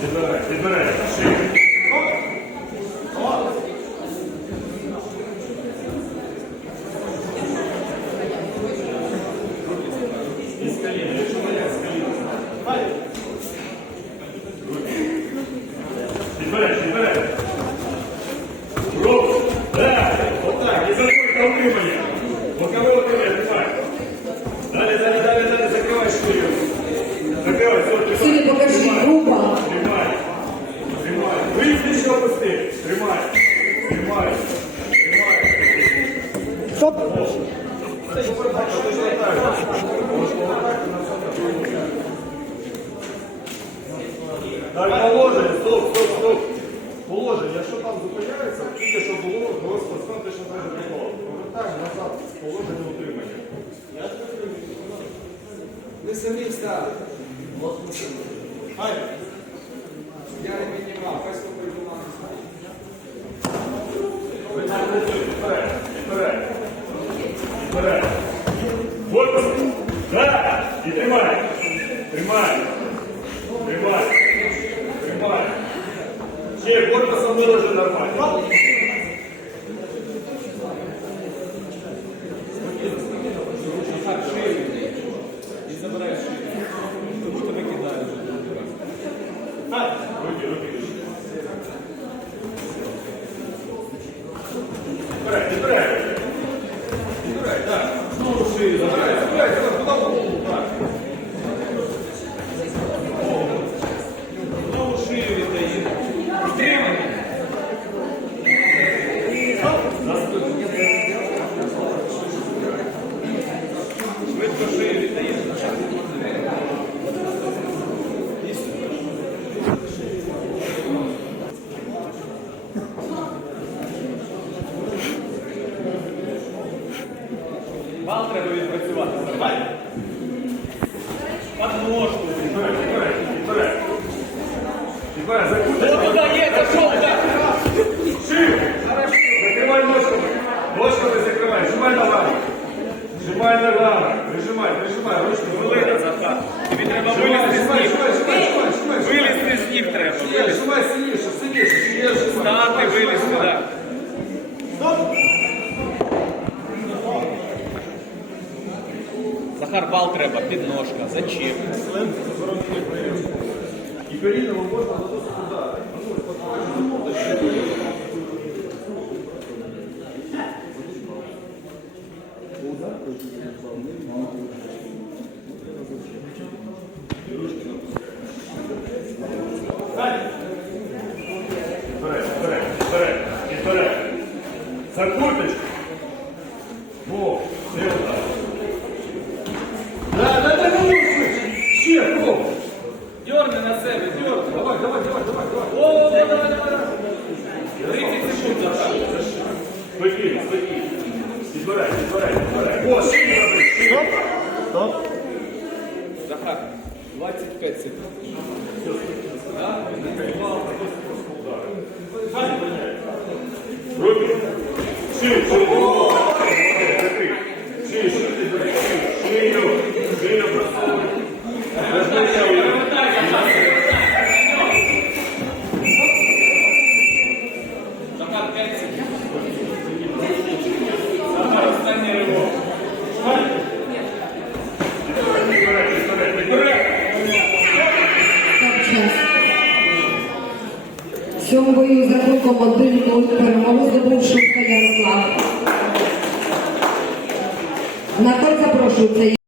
Підбирай, підбирай. Шиє. Із коліна, Стоп. Так, положення, стоп, стоп, стоп. Положення, якщо там зупиняється, тільки що було, було спортсмен точно так же прикол. Повертаємо назад, положення утримання. Ви самі встали. Я не піднімав, Вперед, вперед. Вперед, так. Знову шию забирай. Забирай, забирай, треба відпрацювати. Захар, бал треба, підножка, зачем? І коліном можна ударити. Вперед, Давай, давай, давай, давай, давай. О, давай, давай, давай. 30 секунд, Захар. Спокійно, спокійно. Підбирай, підбирай, підбирай. О, ще не роби. Стоп. Стоп. Захар, 25 секунд. Руки. Шию, шию. Закрий. В за рахунком 1-0 перемогу здобувши Ярослав. На корт запрошується